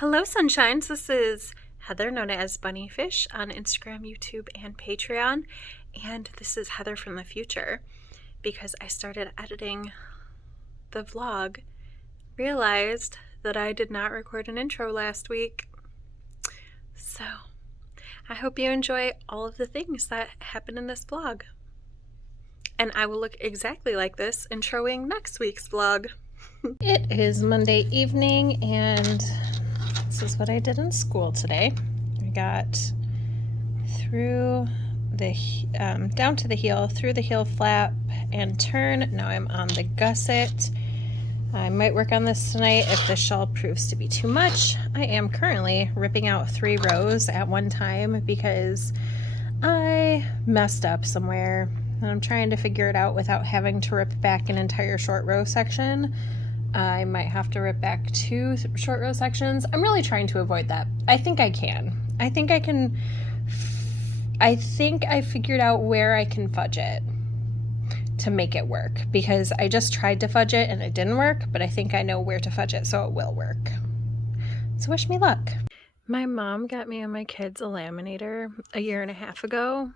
Hello, sunshines. This is Heather, known as BunniPhish, on Instagram, YouTube, and Patreon. And this is Heather from the future because I started editing the vlog, realized that I did not record an intro last week. So I hope you enjoy all of the things that happen in this vlog. And I will look exactly like this introing next week's vlog. It is Monday evening, and this is what I did in school today. I got through the down to the heel, through the heel flap and turn. Now I'm on the gusset. I might work on this tonight if the shawl proves to be too much. I am currently ripping out 3 rows at one time because I messed up somewhere and I'm trying to figure it out without having to rip back an entire short row section. I might have to rip back 2 short row sections. I'm really trying to avoid that. I think I can. I think I figured out where I can fudge it to make it work, because I just tried to fudge it and it didn't work, but I think I know where to fudge it so it will work. So wish me luck. My mom got me and my kids a laminator a year and a half ago,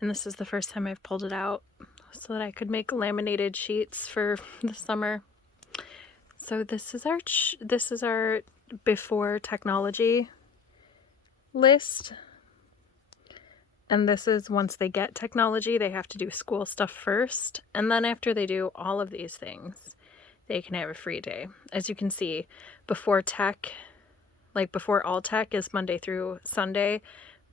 and this is the first time I've pulled it out so that I could make laminated sheets for the summer. So this is our before technology list. And this is once they get technology, they have to do school stuff first. And then after they do all of these things, they can have a free day. As you can see, before tech, like before all tech is Monday through Sunday,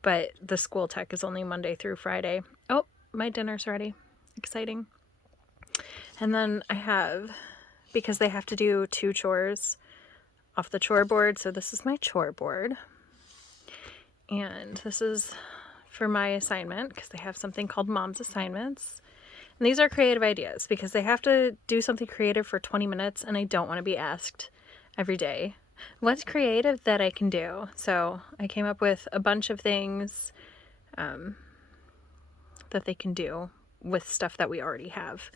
but the school tech is only Monday through Friday. Oh, my dinner's ready. Exciting. And then I have, because they have to do 2 chores off the chore board, so this is my chore board. And this is for my assignment, because they have something called Mom's Assignments. And these are creative ideas because they have to do something creative for 20 minutes, and I don't want to be asked every day what's creative that I can do. So I came up with a bunch of things that they can do with stuff that we already have.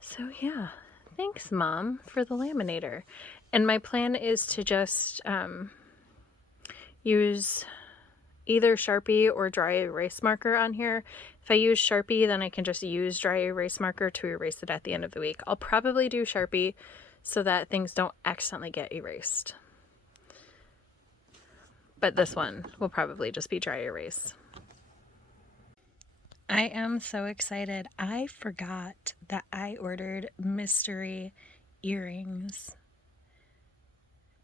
So yeah, thanks Mom for the laminator. And my plan is to just use either Sharpie or dry erase marker on here. If I use Sharpie, then I can just use dry erase marker to erase it at the end of the week. I'll probably do Sharpie so that things don't accidentally get erased. But this one will probably just be dry erase. I am so excited. I forgot that I ordered mystery earrings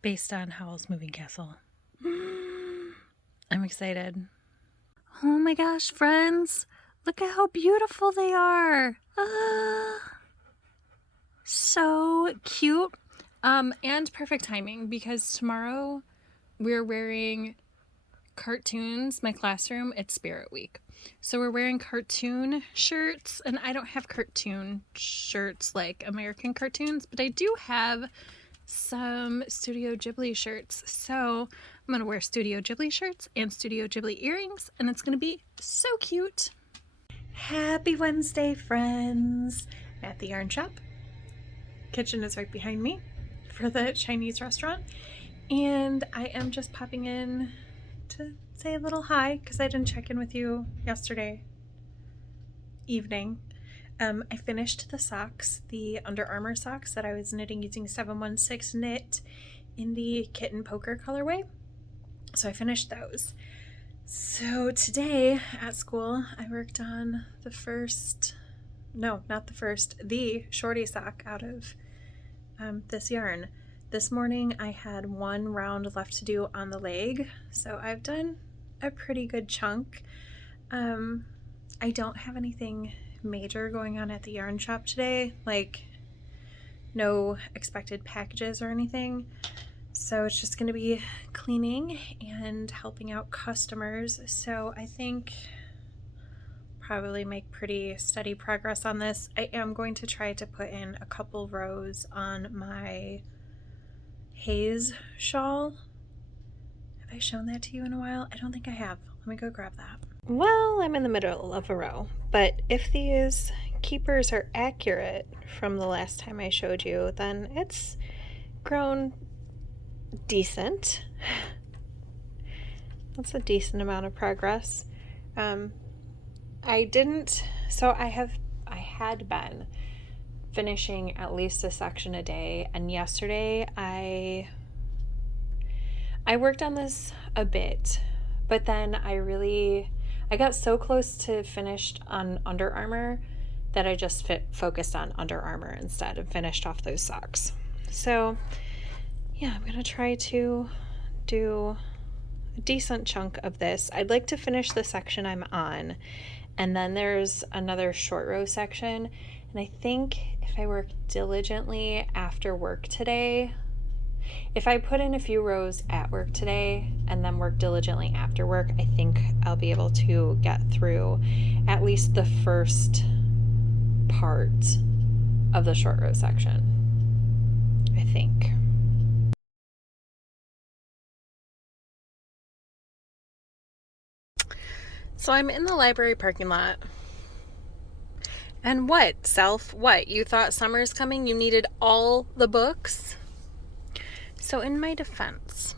based on Howl's Moving Castle. I'm excited. Oh my gosh, friends. Look at how beautiful they are. So cute. And perfect timing because tomorrow we're wearing cartoons. My classroom, it's Spirit Week. So we're wearing cartoon shirts, and I don't have cartoon shirts like American cartoons, but I do have some Studio Ghibli shirts. So I'm going to wear Studio Ghibli shirts and Studio Ghibli earrings, and it's going to be so cute. Happy Wednesday, friends, at the yarn shop. Kitchen is right behind me for the Chinese restaurant, and I am just popping in to say a little hi because I didn't check in with you yesterday evening. I finished the socks, the Under Armour socks that I was knitting using 716 knit in the Kitten Poker colorway. So I finished those. So today at school, I worked on the shorty sock out of this yarn. This morning I had 1 round left to do on the leg, so I've done a pretty good chunk. I don't have anything major going on at the yarn shop today, like no expected packages or anything, so it's just going to be cleaning and helping out customers. So I think probably make pretty steady progress on this. I am going to try to put in a couple rows on my Haze shawl. Have I shown that to you in a while? I don't think I have. Let me go grab that. Well, I'm in the middle of a row, but if these keepers are accurate from the last time I showed you, then it's grown decent. That's a decent amount of progress. I had been finishing at least a section a day, and yesterday I worked on this a bit, but then I got so close to finished on Under Armour that I just focused on Under Armour instead and finished off those socks. So yeah, I'm gonna try to do a decent chunk of this. I'd like to finish the section I'm on, and then there's another short row section, and I think if I work diligently after work today, if I put in a few rows at work today and then work diligently after work, I think I'll be able to get through at least the first part of the short row section, I think. So I'm in the library parking lot. And what, self? What? You thought summer's coming? You needed all the books? So in my defense,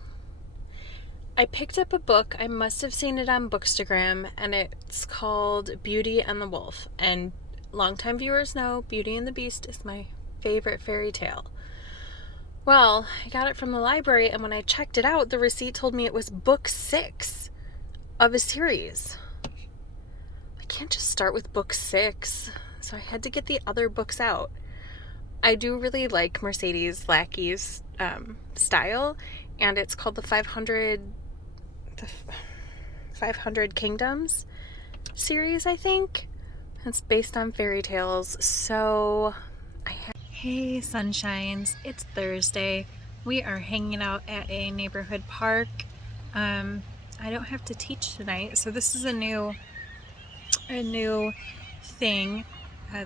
I picked up a book. I must have seen it on Bookstagram, and it's called Beauty and the Wolf. And longtime viewers know Beauty and the Beast is my favorite fairy tale. Well, I got it from the library, and when I checked it out, the receipt told me it was book 6 of a series. I can't just start with book 6, so I had to get the other books out. I do really like Mercedes Lackey's style, and it's called the 500 Kingdoms series, I think. It's based on fairy tales, so Hey sunshines, it's Thursday. We are hanging out at a neighborhood park. I don't have to teach tonight, so this is a new thing.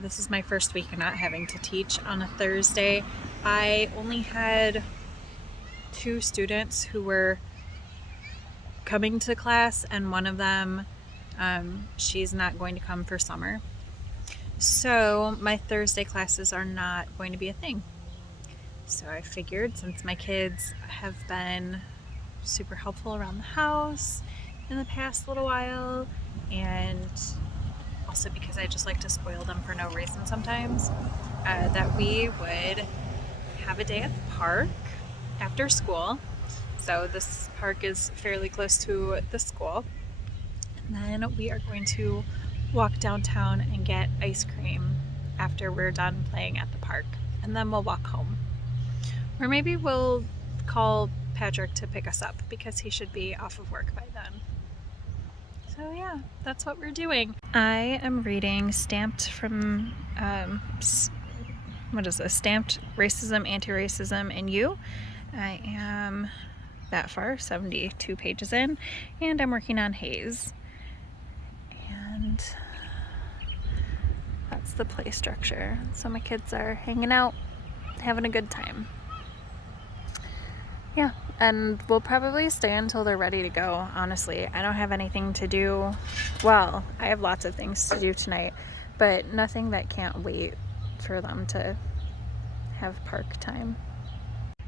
This is my first week of not having to teach on a Thursday. I only had 2 students who were coming to class, and one of them, she's not going to come for summer. So my Thursday classes are not going to be a thing. So I figured, since my kids have been super helpful around the house in the past little while, and also because I just like to spoil them for no reason sometimes, that we would have a day at the park after school. So this park is fairly close to the school. And then we are going to walk downtown and get ice cream after we're done playing at the park. And then we'll walk home. Or maybe we'll call Patrick to pick us up because he should be off of work by then. So yeah, that's what we're doing. I am reading Stamped from, what is this? Stamped Racism, Anti-Racism, and You. I am that far, 72 pages in, and I'm working on Haze. And that's the play structure. So my kids are hanging out, having a good time. Yeah, and we'll probably stay until they're ready to go, honestly. I don't have anything to do. Well, I have lots of things to do tonight, but nothing that can't wait for them to have park time.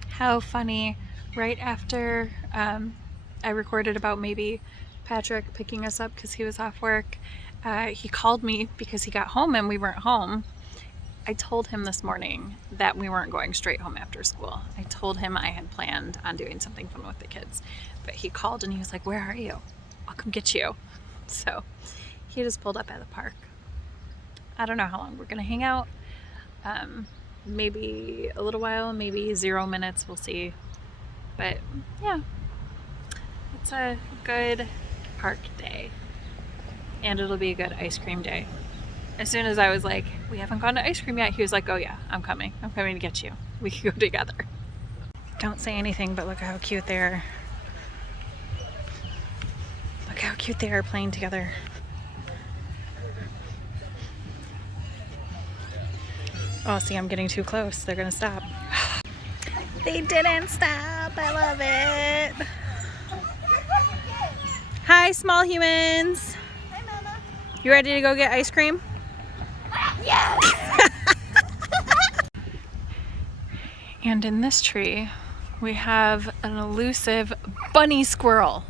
How funny. Right after I recorded about maybe Patrick picking us up because he was off work, he called me because he got home and we weren't home. I told him this morning that we weren't going straight home after school. I told him I had planned on doing something fun with the kids, but he called and he was like, "Where are you? I'll come get you." So he just pulled up at the park. I don't know how long we're gonna hang out. Maybe a little while, maybe 0 minutes, we'll see. But yeah, it's a good park day, and it'll be a good ice cream day. As soon as I was like, "We haven't gone to ice cream yet," he was like, "Oh yeah, I'm coming to get you. We can go together." Don't say anything, but look how cute they are. Look how cute they are playing together. Oh, see, I'm getting too close. They're gonna stop. They didn't stop. I love it. Hi, small humans. Hi, Mama. You ready to go get ice cream? Yes! And in this tree, We have an elusive bunny squirrel.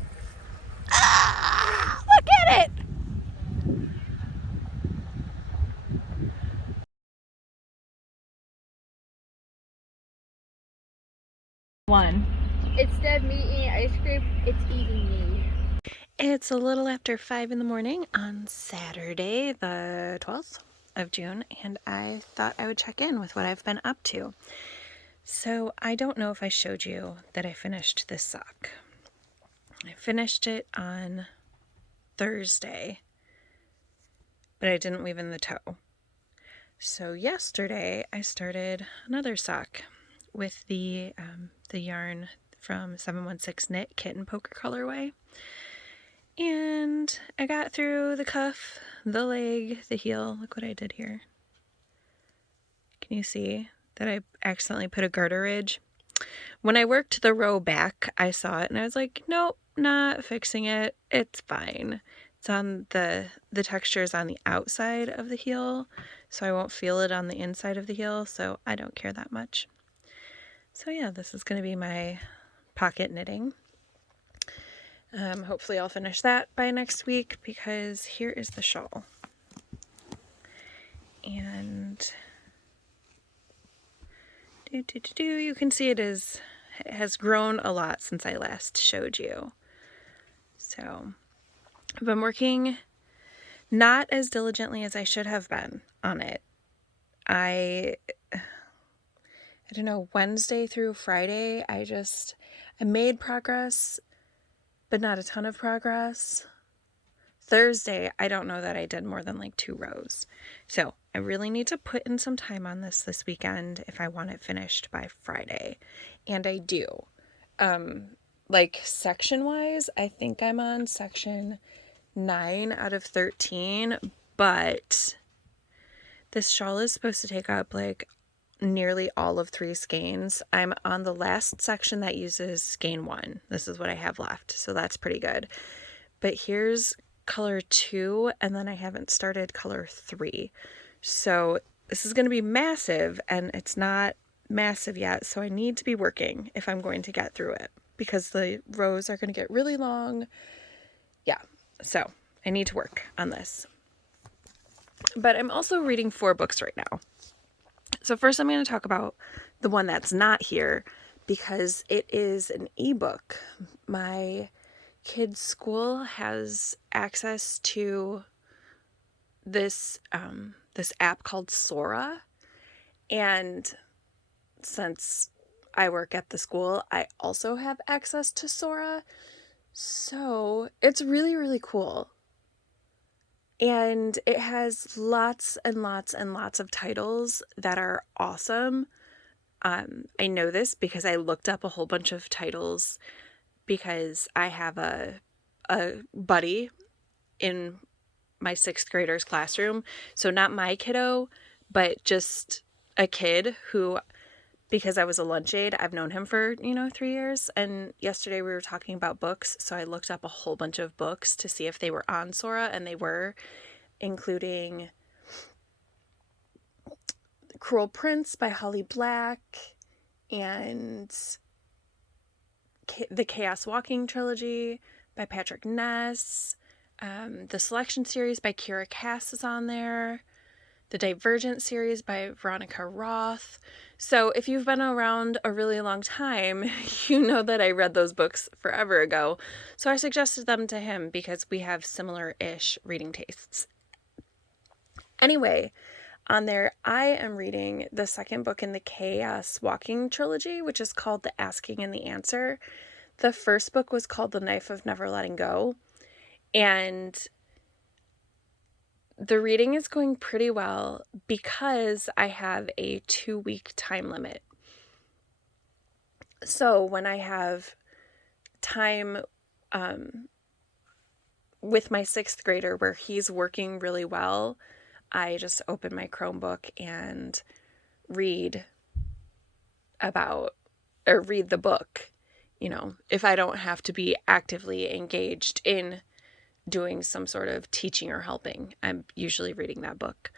Ah, look at it! One. Instead of me eating ice cream, it's eating me. It's a little after 5 in the morning on Saturday, the 12th of June, and I thought I would check in with what I've been up to. So I don't know if I showed you that I finished this sock. I finished it on Thursday, but I didn't weave in the toe. So yesterday I started another sock with the yarn from 716 Knit Kitten Poker colorway. And I got through the cuff, the leg, the heel. Look what I did here. Can you see that I accidentally put a garter ridge? When I worked the row back, I saw it and I was like, nope, not fixing it. It's fine. It's on the texture is on the outside of the heel, so I won't feel it on the inside of the heel, so I don't care that much. So yeah, this is going to be my pocket knitting. Hopefully I'll finish that by next week because here is the shawl. And you can see it has grown a lot since I last showed you. So I've been working not as diligently as I should have been on it. I don't know, Wednesday through Friday, I made progress, but not a ton of progress. Thursday, I don't know that I did more than like 2 rows. So I really need to put in some time on this weekend if I want it finished by Friday. And I do. Like section wise, I think I'm on section 9 out of 13, but this shawl is supposed to take up like nearly all of 3 skeins. I'm on the last section that uses skein 1. This is what I have left, so that's pretty good. But here's color 2, and then I haven't started color 3. So this is going to be massive, and it's not massive yet, so I need to be working if I'm going to get through it, because the rows are going to get really long. Yeah, so I need to work on this. But I'm also reading 4 books right now. So first I'm going to talk about the one that's not here, because it is an ebook. My kids' school has access to this app called Sora, and since I work at the school, I also have access to Sora, so it's really, really cool. And it has lots and lots and lots of titles that are awesome. I know this because I looked up a whole bunch of titles because I have a buddy in my 6th grader's classroom. So not my kiddo, but just a kid who, because I was a lunch aide, I've known him for, 3 years. And yesterday we were talking about books. So I looked up a whole bunch of books to see if they were on Sora, and they were, including Cruel Prince by Holly Black and the Chaos Walking trilogy by Patrick Ness. The Selection series by Kira Cass is on there. The Divergent series by Veronica Roth. So if you've been around a really long time, you know that I read those books forever ago. So I suggested them to him because we have similar-ish reading tastes. Anyway, on there, I am reading the 2nd book in the Chaos Walking trilogy, which is called The Asking and the Answer. The 1st book was called The Knife of Never Letting Go. And the reading is going pretty well because I have a 2-week time limit. So when I have time with my 6th grader where he's working really well, I just open my Chromebook and read the book, if I don't have to be actively engaged in doing some sort of teaching or helping. I'm usually reading that book.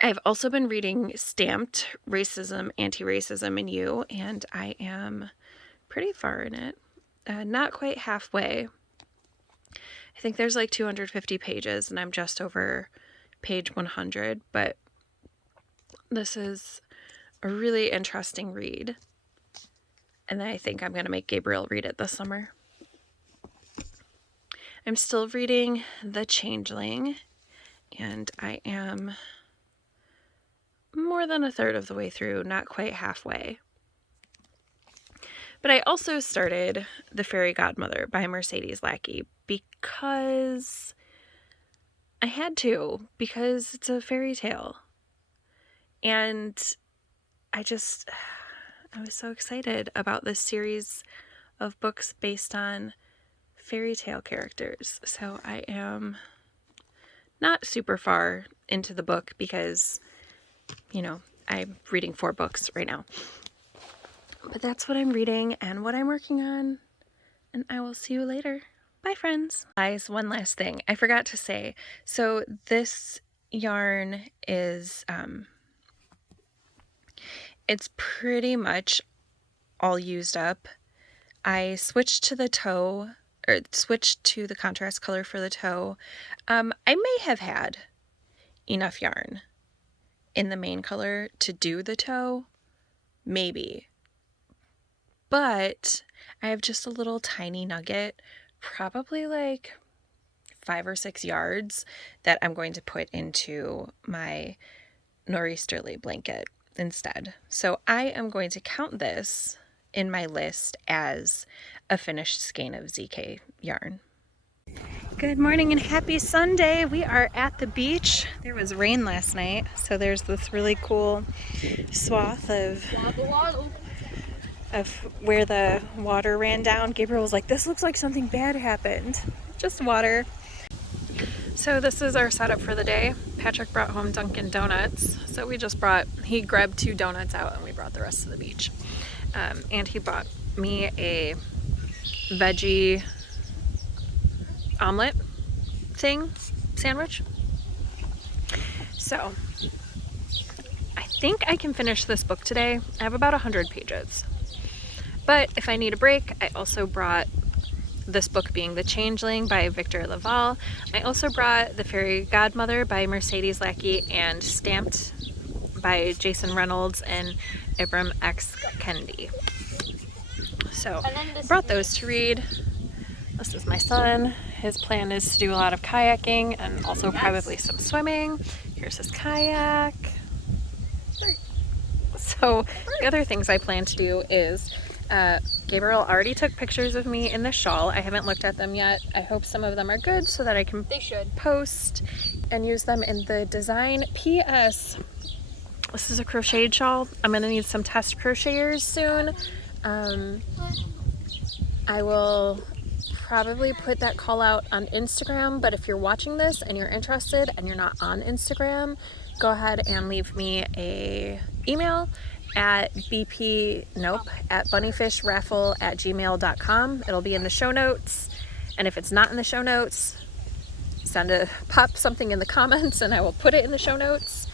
I've also been reading Stamped: Racism, Anti-Racism in You, and I am pretty far in it. Not quite halfway. I think there's like 250 pages, and I'm just over page 100, but this is a really interesting read. And I think I'm going to make Gabriel read it this summer. I'm still reading The Changeling, and I am more than a third of the way through, not quite halfway. But I also started The Fairy Godmother by Mercedes Lackey because I had to, because it's a fairy tale. And I was so excited about this series of books based on fairy tale characters. So I am not super far into the book because, you know, I'm reading 4 books right now. But that's what I'm reading and what I'm working on. And I will see you later. Bye, friends. Guys, one last thing I forgot to say. So this yarn is, it's pretty much all used up. I switched to the toe, or switched to the contrast color for the toe. I may have had enough yarn in the main color to do the toe, maybe. But I have just a little tiny nugget, probably like 5 or 6 yards, that I'm going to put into my nor'easterly blanket instead. So I am going to count this in my list as a finished skein of ZK yarn. Good morning and happy Sunday. We are at the beach. There was rain last night, so there's this really cool swath of where the water ran down. Gabriel was like, this looks like something bad happened. Just water. So this is our setup for the day. Patrick brought home Dunkin' Donuts. So he grabbed 2 donuts out and we brought the rest to the beach. And he bought me a veggie omelet sandwich. So I think I can finish this book today. I have about 100 pages. But if I need a break, I also brought this book being The Changeling by Victor Laval. I also brought The Fairy Godmother by Mercedes Lackey and Stamped by Jason Reynolds and Ibram X. Kendi. So I brought those to read. This is my son. His plan is to do a lot of kayaking and also probably some swimming. Here's his kayak. So the other things I plan to do is Gabriel already took pictures of me in the shawl. I haven't looked at them yet. I hope some of them are good so that I can post and use them in the design. P.S. This is a crocheted shawl. I'm going to need some test crocheters soon. I will probably put that call out on Instagram, but if you're watching this and you're interested and you're not on Instagram, go ahead and leave me a email at bunnyfishraffle@gmail.com. It'll be in the show notes, and if it's not in the show notes, pop something in the comments and I will put it in the show notes.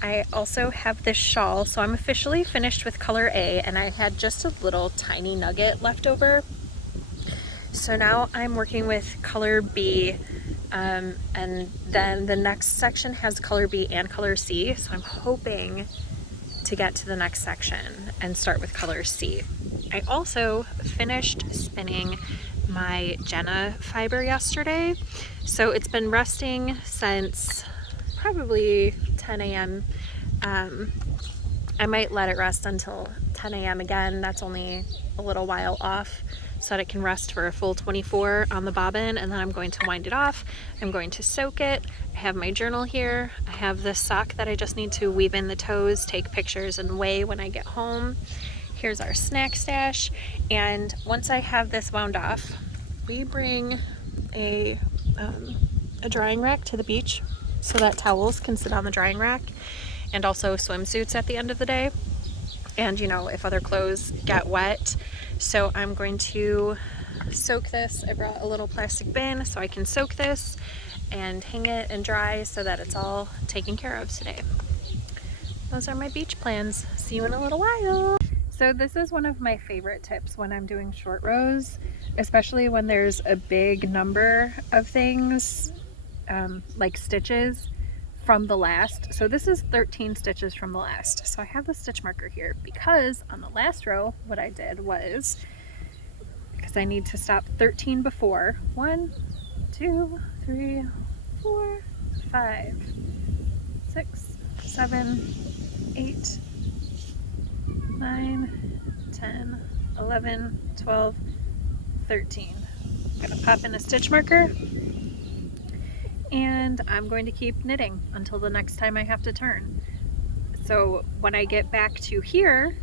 I also have this shawl, so I'm officially finished with color A, and I had just a little tiny nugget left over. So now I'm working with color B, and then the next section has color B and color C, so I'm hoping to get to the next section and start with color C. I also finished spinning my Jenna fiber yesterday, so it's been resting since probably 10 a.m. I might let it rest until 10 a.m. again. That's only a little while off so that it can rest for a full 24 on the bobbin, and then I'm going to wind it off. I'm going to soak it. I have my journal here. I have this sock that I just need to weave in the toes, take pictures, and weigh when I get home. Here's our snack stash, and once I have this wound off, we bring a drying rack to the beach so that towels can sit on the drying rack, and also swimsuits at the end of the day, and if other clothes get wet. So I'm going to soak this. I brought a little plastic bin so I can soak this and hang it and dry so that it's all taken care of today. those are my beach plans. See you in a little while. So this is one of my favorite tips when I'm doing short rows, especially when there's a big number of things, like stitches from the last. So this is 13 stitches from the last. So I have the stitch marker here because on the last row, what I did was, because I need to stop 13 before, 1, 2, 3, 4, 5, 6, 7, 8, 9, 10, 11, 12, 13. I'm gonna pop in a stitch marker and I'm going to keep knitting until the next time I have to turn. So when I get back to here,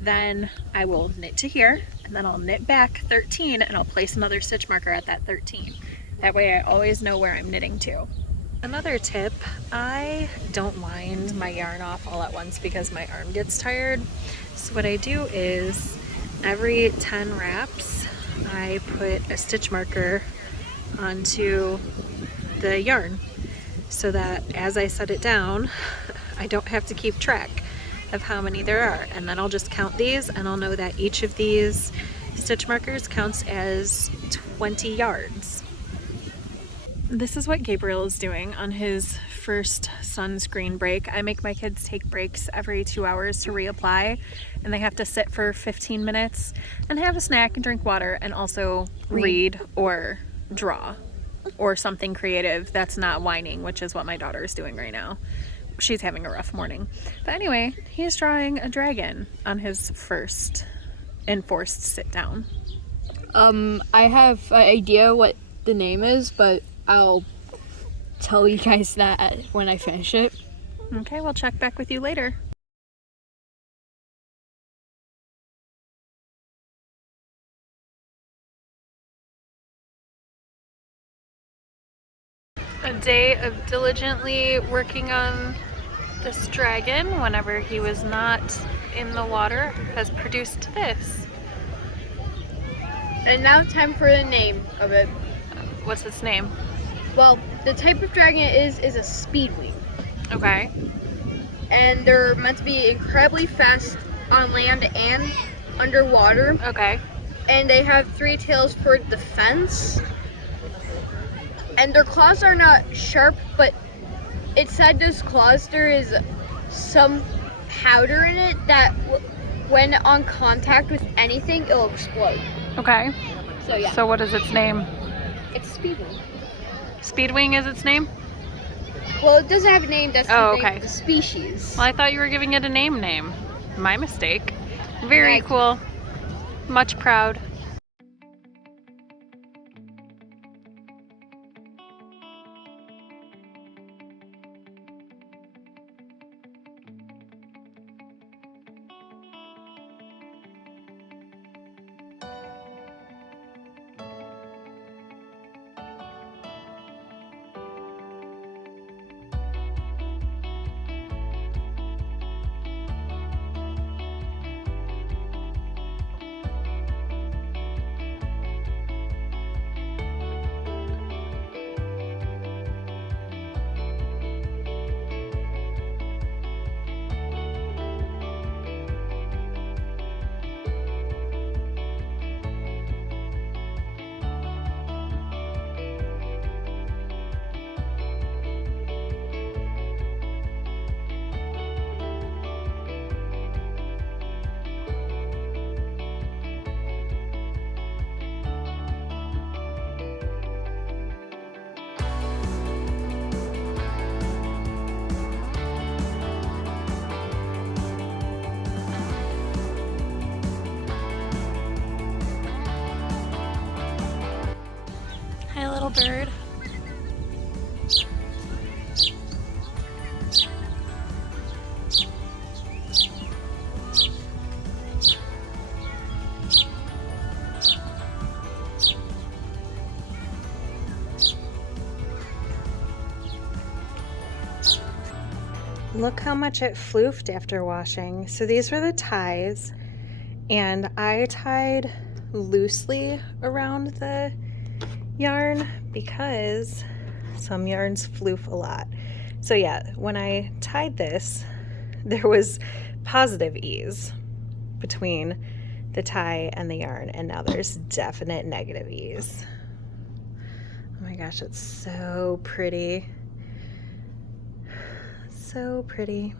then I will knit to here and then I'll knit back 13 and I'll place another stitch marker at that 13. That way I always know where I'm knitting to. Another tip, I don't wind my yarn off all at once because my arm gets tired. So what I do is every 10 wraps, I put a stitch marker onto the yarn so that as I set it down, I don't have to keep track of how many there are. And then I'll just count these and I'll know that each of these stitch markers counts as 20 yards. This is what Gabriel is doing on his first sunscreen break. I make my kids take breaks every 2 hours to reapply, and they have to sit for 15 minutes and have a snack and drink water and also read or draw or something creative that's not whining, which is what my daughter is doing right now. She's having a rough morning. But anyway, he's drawing a dragon on his first enforced sit down. I have an idea what the name is, but I'll tell you guys that when I finish it. Okay, we'll check back with you later. A day of diligently working on this dragon whenever he was not in the water has produced this. And now time for the name of it. What's its name? Well, the type of dragon it is a speedwing. Okay. And they're meant to be incredibly fast on land and underwater. Okay. And they have 3 tails for defense. And their claws are not sharp, but inside those claws there is some powder in it that when on contact with anything, it'll explode. Okay. So yeah. So what is its name? It's Speedwing. Speedwing is its name? Well, it doesn't have a name, that's the name okay. of the species. Well, I thought you were giving it a name. My mistake. Very cool. Much proud. Hi, little bird. Look how much it floofed after washing. So these were the ties, and I tied loosely around the yarn because some yarns floof a lot. So yeah, when I tied this, there was positive ease between the tie and the yarn, and now there's definite negative ease. Oh my gosh, it's so pretty. So pretty.